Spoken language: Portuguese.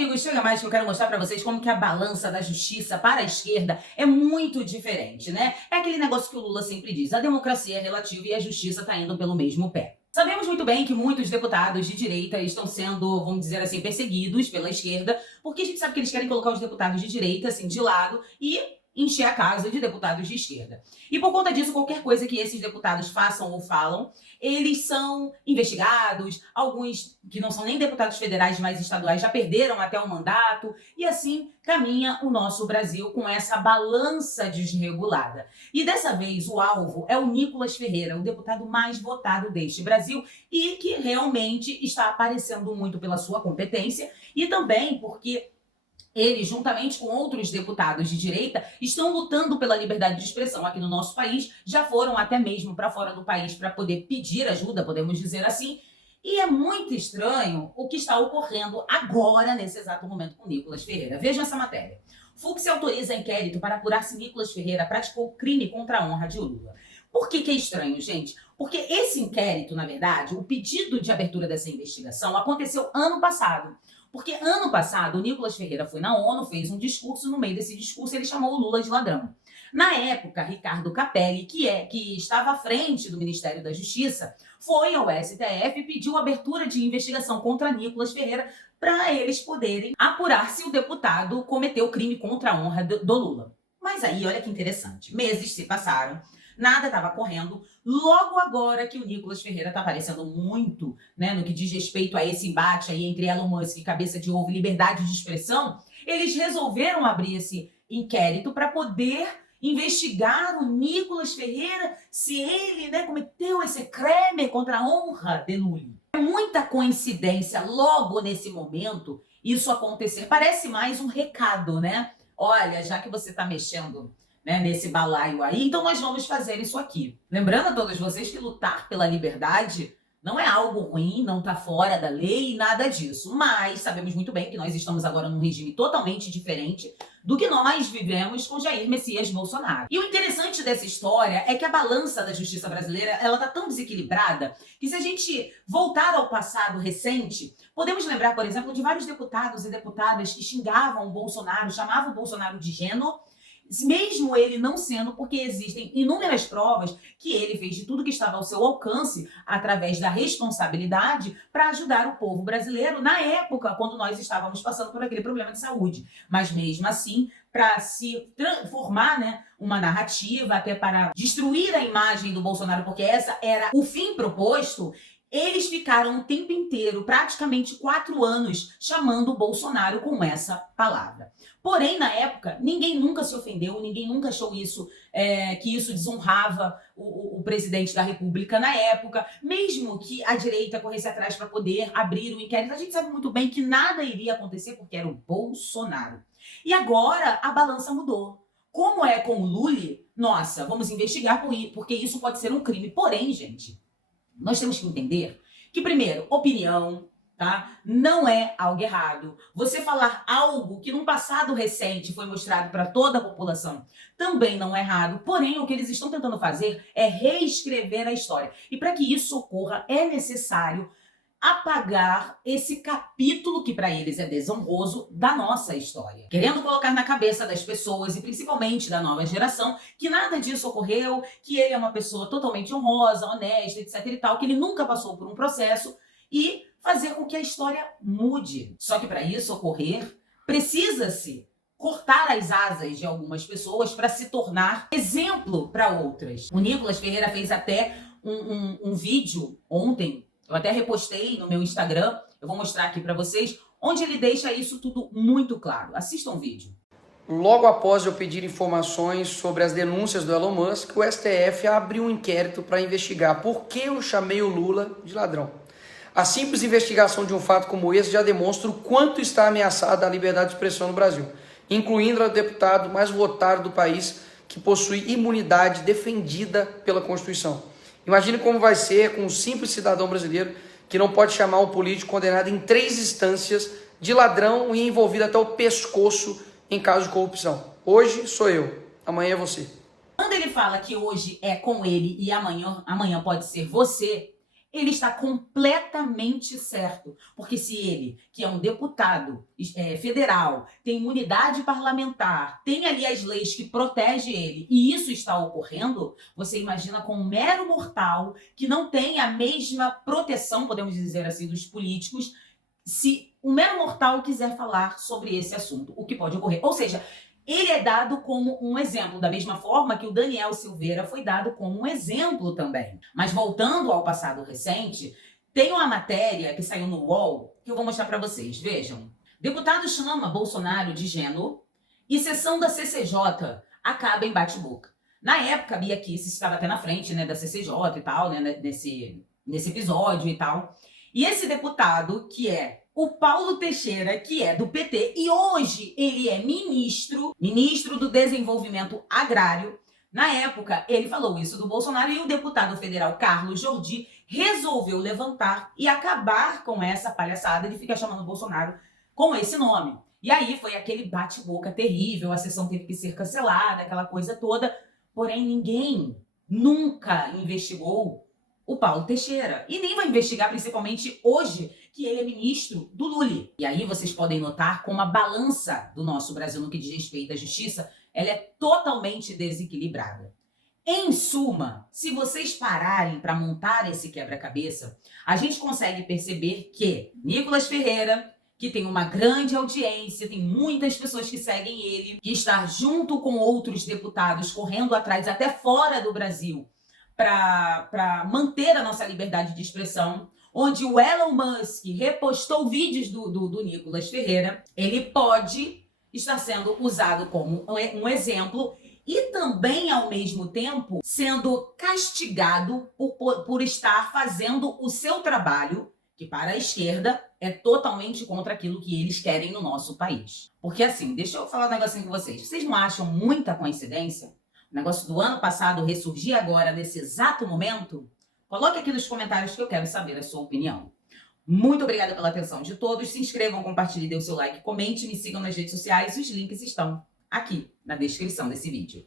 amigos, chega mais que eu quero mostrar pra vocês como que a balança da justiça para a esquerda é muito diferente, né? É aquele negócio que o Lula sempre diz, a democracia é relativa e a justiça tá indo pelo mesmo pé. Sabemos muito bem que muitos deputados de direita estão sendo, vamos dizer assim, perseguidos pela esquerda, porque a gente sabe que eles querem colocar os deputados de direita, assim, de lado e encher a casa de deputados de esquerda. E por conta disso, qualquer coisa que esses deputados façam ou falam, eles são investigados, alguns que não são nem deputados federais, mas estaduais, já perderam até o mandato, e assim caminha o nosso Brasil com essa balança desregulada. E dessa vez o alvo é o Nicolas Ferreira, o deputado mais votado deste Brasil, e que realmente está aparecendo muito pela sua competência, e também porque ele, juntamente com outros deputados de direita, estão lutando pela liberdade de expressão aqui no nosso país, já foram até mesmo para fora do país para poder pedir ajuda, podemos dizer assim, e é muito estranho o que está ocorrendo agora, nesse exato momento, com Nicolas Ferreira. Vejam essa matéria. Fux autoriza inquérito para apurar se Nicolas Ferreira praticou crime contra a honra de Lula. Por que é estranho, gente? Porque esse inquérito, na verdade, o pedido de abertura dessa investigação aconteceu ano passado. Porque ano passado o Nicolas Ferreira foi na ONU, fez um discurso, no meio desse discurso ele chamou o Lula de ladrão. Na época, Ricardo Capelli, que estava à frente do Ministério da Justiça, foi ao STF e pediu abertura de investigação contra Nicolas Ferreira para eles poderem apurar se o deputado cometeu crime contra a honra do Lula. Mas aí, olha que interessante, meses se passaram, nada estava correndo. Logo agora que o Nicolas Ferreira está aparecendo muito, né, no que diz respeito a esse embate aí entre Elon Musk e cabeça de ovo, liberdade de expressão, eles resolveram abrir esse inquérito para poder investigar o Nicolas Ferreira se ele, né, cometeu esse crime contra a honra de Lula. É muita coincidência logo nesse momento isso acontecer. Parece mais um recado, né? Olha, já que você está mexendo, né, nesse balaio aí, então nós vamos fazer isso aqui. Lembrando a todos vocês que lutar pela liberdade não é algo ruim, não está fora da lei, nada disso. Mas sabemos muito bem que nós estamos agora num regime totalmente diferente do que nós vivemos com Jair Messias Bolsonaro. E o interessante dessa história é que a balança da justiça brasileira, ela tá tão desequilibrada que se a gente voltar ao passado recente, podemos lembrar, por exemplo, de vários deputados e deputadas que xingavam o Bolsonaro, chamavam o Bolsonaro de gênio, mesmo ele não sendo, porque existem inúmeras provas que ele fez de tudo que estava ao seu alcance, através da responsabilidade, para ajudar o povo brasileiro na época, quando nós estávamos passando por aquele problema de saúde. Mas mesmo assim, para se transformar, né, uma narrativa, até para destruir a imagem do Bolsonaro, porque essa era o fim proposto, eles ficaram o tempo inteiro, praticamente 4 anos, chamando o Bolsonaro com essa palavra. Porém, na época, ninguém nunca se ofendeu, ninguém nunca achou isso, que isso desonrava o presidente da República na época. Mesmo que a direita corresse atrás para poder abrir o inquérito, a gente sabe muito bem que nada iria acontecer porque era o Bolsonaro. E agora a balança mudou. Como é com o Lula, nossa, vamos investigar porque isso pode ser um crime. Porém, gente, nós temos que entender que, primeiro, opinião, tá? Não é algo errado. Você falar algo que num passado recente foi mostrado para toda a população também não é errado. Porém, o que eles estão tentando fazer é reescrever a história. E para que isso ocorra, é necessário apagar esse capítulo que para eles é desonroso da nossa história. Querendo colocar na cabeça das pessoas e principalmente da nova geração que nada disso ocorreu, que ele é uma pessoa totalmente honrosa, honesta, etc e tal, que ele nunca passou por um processo e fazer com que a história mude. Só que para isso ocorrer, precisa-se cortar as asas de algumas pessoas para se tornar exemplo para outras. O Nicolas Ferreira fez até um vídeo ontem, eu até repostei no meu Instagram, eu vou mostrar aqui para vocês, onde ele deixa isso tudo muito claro. Assistam o vídeo. Logo após eu pedir informações sobre as denúncias do Elon Musk, o STF abriu um inquérito para investigar por que eu chamei o Lula de ladrão. A simples investigação de um fato como esse já demonstra o quanto está ameaçada a liberdade de expressão no Brasil, incluindo o deputado mais votado do país, que possui imunidade defendida pela Constituição. Imagine como vai ser com um simples cidadão brasileiro que não pode chamar um político condenado em 3 instâncias de ladrão e envolvido até o pescoço em caso de corrupção. Hoje sou eu, amanhã é você. Quando ele fala que hoje é com ele e amanhã pode ser você, ele está completamente certo. Porque se ele, que é um deputado federal, tem imunidade parlamentar, tem ali as leis que protegem ele, e isso está ocorrendo, você imagina com um mero mortal que não tem a mesma proteção, podemos dizer assim, dos políticos, se um mero mortal quiser falar sobre esse assunto, o que pode ocorrer. Ou seja, ele é dado como um exemplo, da mesma forma que o Daniel Silveira foi dado como um exemplo também. Mas voltando ao passado recente, tem uma matéria que saiu no UOL que eu vou mostrar para vocês. Vejam. Deputado chama Bolsonaro de gênio e sessão da CCJ acaba em bate-boca. Na época, a Bia Kicis estava até na frente, né, da CCJ e tal, né, nesse episódio e tal. E esse deputado, que é o Paulo Teixeira, que é do PT, e hoje ele é ministro do Desenvolvimento Agrário. Na época, ele falou isso do Bolsonaro e o deputado federal Carlos Jordi resolveu levantar e acabar com essa palhaçada de ficar chamando o Bolsonaro com esse nome. E aí foi aquele bate-boca terrível, a sessão teve que ser cancelada, aquela coisa toda. Porém, ninguém nunca investigou o Paulo Teixeira. E nem vai investigar, principalmente hoje, que ele é ministro do Lula. E aí vocês podem notar como a balança do nosso Brasil no que diz respeito à justiça, ela é totalmente desequilibrada. Em suma, se vocês pararem para montar esse quebra-cabeça, a gente consegue perceber que Nicolas Ferreira, que tem uma grande audiência, tem muitas pessoas que seguem ele, que está junto com outros deputados correndo atrás até fora do Brasil, para manter a nossa liberdade de expressão, onde o Elon Musk repostou vídeos do Nicolas Ferreira, ele pode estar sendo usado como um exemplo e também, ao mesmo tempo, sendo castigado por estar fazendo o seu trabalho, que para a esquerda é totalmente contra aquilo que eles querem no nosso país. Porque assim, deixa eu falar um negocinho com vocês. Vocês não acham muita coincidência o negócio do ano passado ressurgir agora, nesse exato momento? Coloque aqui nos comentários que eu quero saber a sua opinião. Muito obrigada pela atenção de todos. Se inscrevam, compartilhem, dê o seu like, comente, me sigam nas redes sociais. Os links estão aqui na descrição desse vídeo.